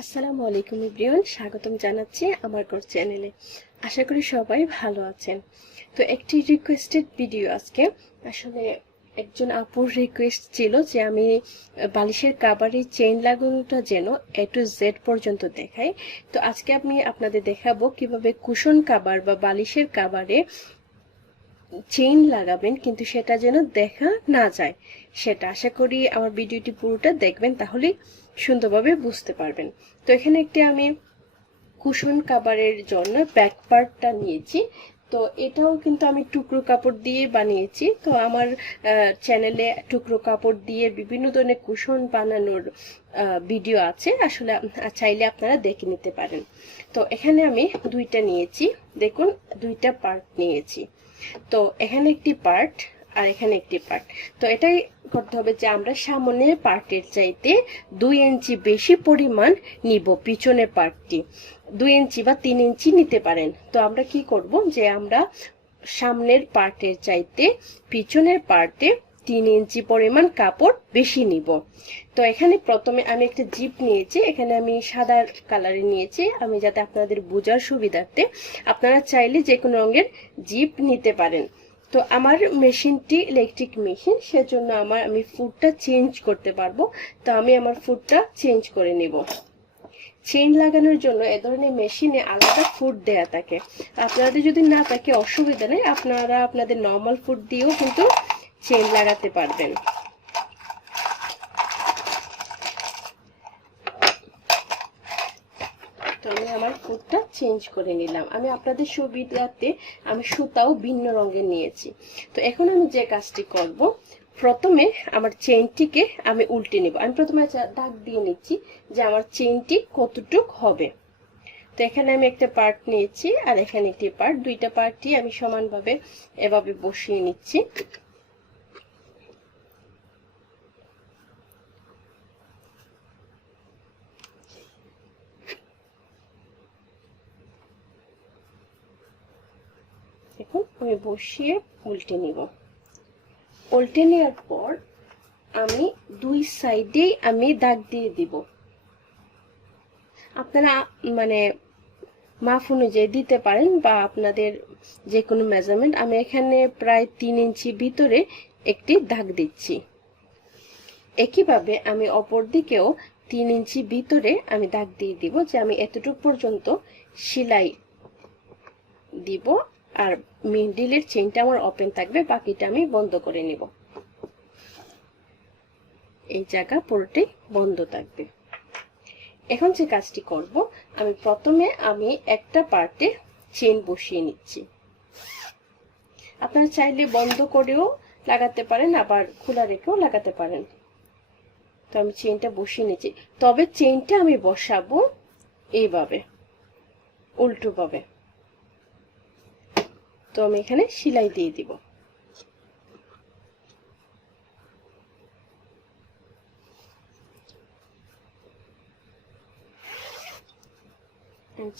আসসালামু আলাইকুম এভরিওয়ান, স্বাগতম জানাচ্ছি আমার কোর চ্যানেলে। আশা করি সবাই ভালো আছেন। তো একটি রিকোয়েস্টেড ভিডিও আজকে। আসলে একজন আপুর রিকোয়েস্ট ছিল যে আমি বালিশের কাভারে চেইন লাগানোটা যেন A to Z পর্যন্ত দেখাই। তো আজকে আমি আপনাদের দেখাবো কিভাবে কুশন কাভার বা বালিশের কাভারে চেইন লাগাবেন কিন্তু সেটা যেন দেখা না যায়। সেটা আশা করি আমার ভিডিওটি পুরোটা দেখবেন, তাহলে সুন্দরভাবে বুঝতে পারবেন। তো এখানে একটি আমি কুশন কাভারের জন্য ব্যাক পার্টটা নিয়েছি। তো এটাও কিন্তু আমি টুকরো কাপড় দিয়ে বানিয়েছি। তো আমার চ্যানেলে টুকরো কাপড় দিয়ে বিভিন্ন ধরনের কুশন বানানোর ভিডিও আছে, আসলে চাইলে আপনারা দেখে নিতে পারেন। তো এখানে আমি দুইটা নিয়েছি, দেখুন দুইটা পার্ট নিয়েছি। তো এখানে একটি পার্ট আর এখানে একটি পার্ট। তো এটাই করতে হবে যে আমরা সামনের পার্টের চাইতে 2 ইঞ্চি বেশি পরিমাণ নিব। পিছনের পার্টটি 2 ইঞ্চি বা 3 ইঞ্চি নিতে পারেন। তো আমরা কি করব যে আমরা সামনের পার্টের চাইতে পিছনের পার্টে 3 ইঞ্চি পরিমাণ কাপড় বেশি নিব। তো এখানে প্রথমে আমি একটা জিপ নিয়েছি, এখানে আমি সাদা কালারে নিয়েছি আমি যাতে আপনাদের বোঝার সুবিধার্থে। আপনারা চাইলে যে কোনো রঙের জিপ নিতে পারেন। তো আমার মেশিনটি ইলেকট্রিক মেশিন, সেজন্য আমি ফুটটা চেঞ্জ করতে পারবো। তো আমি আমার ফুটটা চেঞ্জ করে নিব। চেইন লাগানোর জন্য এ ধরনের মেশিনে আলাদা ফুট দেয়া থাকে। আপনাদের যদি না থাকে অসুবিধা নেই, আপনারা আপনাদের নর্মাল ফুট দিয়েও কিন্তু চেইন লাগাতে পারবেন। তো আমি আমার ফুটটা চেঞ্জ করে নিলাম। আমি আপনাদের সুবিধাতে আমি সুতাও ভিন্ন রঙের নিয়েছি। তো এখন আমি যে কাজটি করব, প্রথমে আমার চেইনটিকে আমি উল্টে নিব। আমি প্রথমে দাগ দিয়ে নিচ্ছি যে আমার চেইনটি কতটুক হবে। তো এখানে আমি একটা পার্ট নিয়েছি আর এখানে একটি পার্ট, দুইটা পার্টই আমি সমানভাবে এভাবে বসিয়ে নিচ্ছি। এখন আমি বসিয়ে উল্টে নিব। উল্টে নেওয়ার পর আমি দুই সাইডেই আমি দাগ দিয়ে দিব। আপনারা মানে মাপ অনুযায়ী দিতে পারেন বা আপনাদের যে কোনো মেজারমেন্ট। আমি এখানে প্রায় 3 ইঞ্চি ভিতরে একটি দাগ দিচ্ছি। একইভাবে আমি অপর দিকেও 3 ইঞ্চি ভিতরে আমি দাগ দিয়ে দিব যে আমি এতটুকু পর্যন্ত সেলাই দিব। আর মিডলের চেইনটা আমার ওপেন থাকবে, বাকিটা আমি বন্ধ করে নিব। এই জায়গা পুরোটাই বন্ধ থাকবে। এখন যে কাজটি করব, আমি প্রথমে একটা পার্টে চেইন বসিয়ে নিচ্ছি। আপনারা চাইলে বন্ধ করেও লাগাতে পারেন, আবার খোলা রেখেও লাগাতে পারেন। তো আমি চেইনটা বসিয়ে নিচ্ছি, তবে চেইনটা আমি বসাবো এইভাবে উল্টো ভাবে। তো আমি এখানে সেলাই দিয়ে দিব।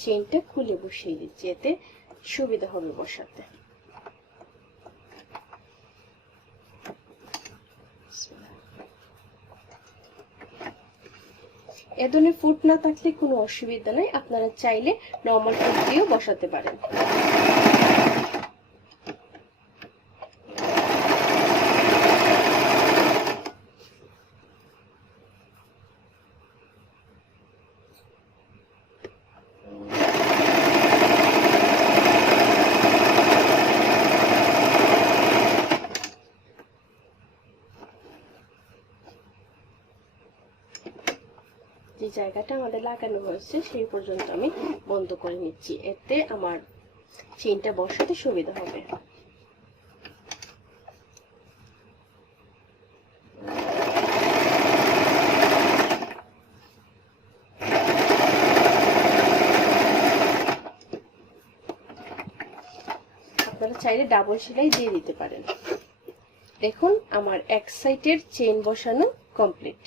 চেইনটা খুলে বসিয়ে দিচ্ছি, এতে সুবিধা হবে বসাতে। এ ধরনের ফুট না থাকলে কোনো অসুবিধা নেই, আপনারা চাইলে নর্মাল ফুট দিয়েও বসাতে পারেন। যে জায়গাটা আমাদের লাগানো হয়েছে সেই পর্যন্ত আমি বন্ধ করে নিচ্ছি, এতে আমার চেইনটা বসাতে সুবিধা হবে। আপনারা চাইলে ডাবল সেলাই দিয়ে দিতে পারেন। দেখুন আমার এক সাইডের চেইন বসানো কমপ্লিট।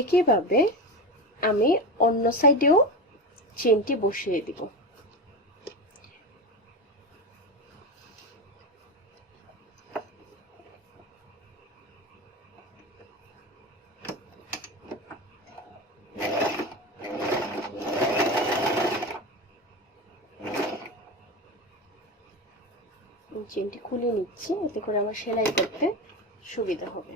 একইভাবে আমি অন্য সাইডেও চেইনটি বসিয়ে দিব। চেনটি খুলে নিচ্ছি, এতে করে আমার সেলাই করতে সুবিধা হবে।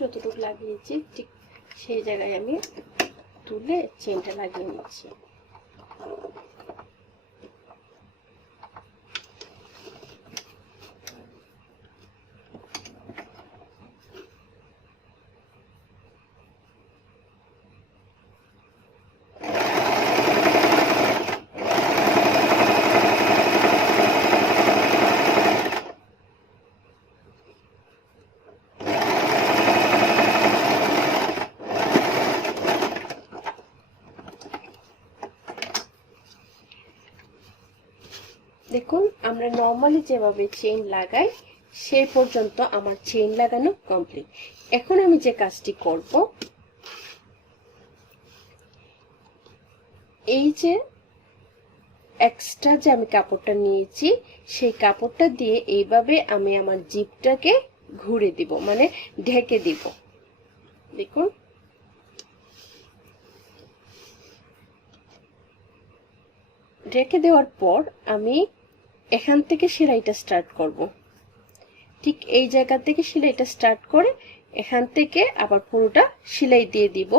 যতটুকু লাগিয়েছি ঠিক সেই জায়গায় আমি তুলে চেনটা লাগিয়ে নিচ্ছি। দেখুন, আমরা নর্মালি যেভাবে চেইন লাগাই সেই পর্যন্ত আমার চেইন লাগানো কমপ্লিট। এখন আমি যে কাজটি করব, এই যে এক্সট্রা যে আমি কাপড়টা নিয়েছি সেই কাপড়টা দিয়ে এইভাবে আমি আমার জিপটাকে ঘুরে দিব, মানে ঢেকে দিব। দেখুন, ঢেকে দেওয়ার পর আমি এখান থেকে সেলাইটা স্টার্ট করব। ঠিক এই জায়গা থেকে সেলাইটা স্টার্ট করে এখান থেকে আবার পুরোটা সেলাই দিয়ে দিব,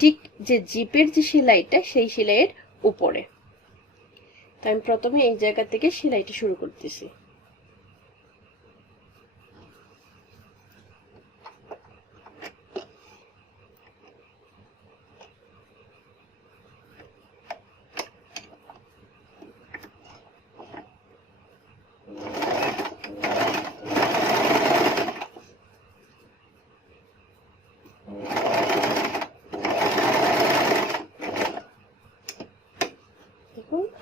ঠিক যে জিপের যে সেলাইটা সেই সেলাইয়ের উপরে। তো আমি প্রথমে এই জায়গা থেকে সেলাইটা শুরু করতেছি।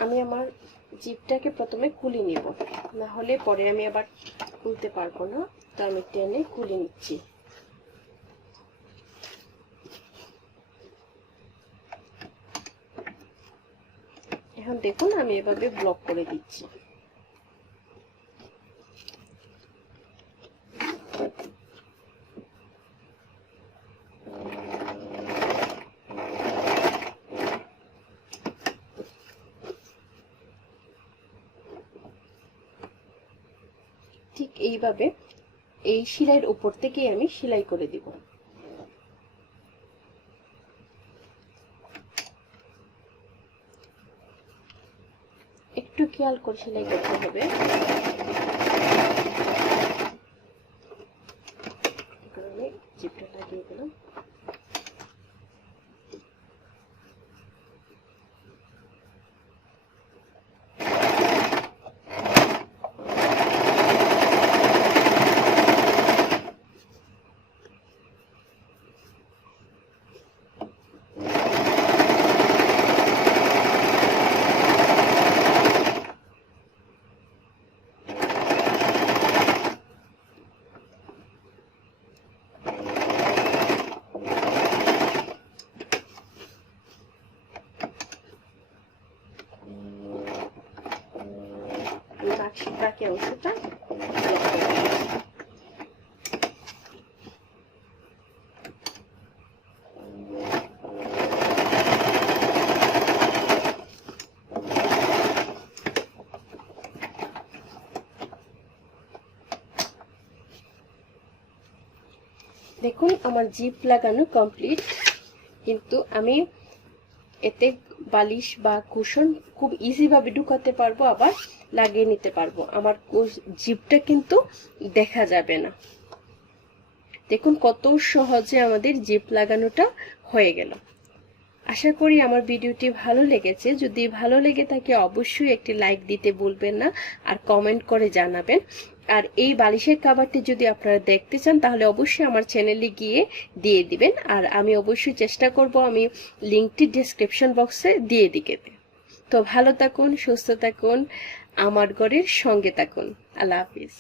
আমি আমার জিপটাকে প্রথমে খুলে নিব, না হলে পরে আমি আবার খুলতে পারবো না। তো আমি টেনে খুলে নিচ্ছি। এখন দেখুন, আমি এভাবে ব্লক করে দিচ্ছি। ঠিক এইভাবে এই সেলাইয়ের উপর থেকে আমি সেলাই করে দিব। একটু খেয়াল করে সেলাই করতে হবে। আমি জিপটা লাগিয়ে দিলাম। বাকি অংশটা দেখুন, আমার জিপ লাগানো কমপ্লিট। কিন্তু আমি এতে বালিশ বা কুশন খুব ইজি ভাবে ঢুকাতে পারবো, আবার লাগিয়ে নিতে পারবো। আমার জিপটা কিন্তু দেখা যাবে না। দেখুন কত সহজে আমাদের জিপ লাগানোটা হয়ে গেল। আশা করি আমার ভিডিওটি ভালো লেগেছে। যদি ভালো লেগে থাকে অবশ্যই একটি লাইক দিতে ভুলবেন না, আর কমেন্ট করে জানাবেন। আর এই বালিশের কভারটি যদি আপনারা দেখতে চান তাহলে অবশ্যই আমার চ্যানেলে গিয়ে দিয়ে দিবেন, আর আমি অবশ্যই চেষ্টা করব আমি লিংকটি ডেসক্রিপশন বক্সে দিয়ে দিতে। তো ভালো থাকুন, সুস্থ থাকুন, আমার ঘরের সঙ্গে থাকুন। আল্লাহ হাফিজ।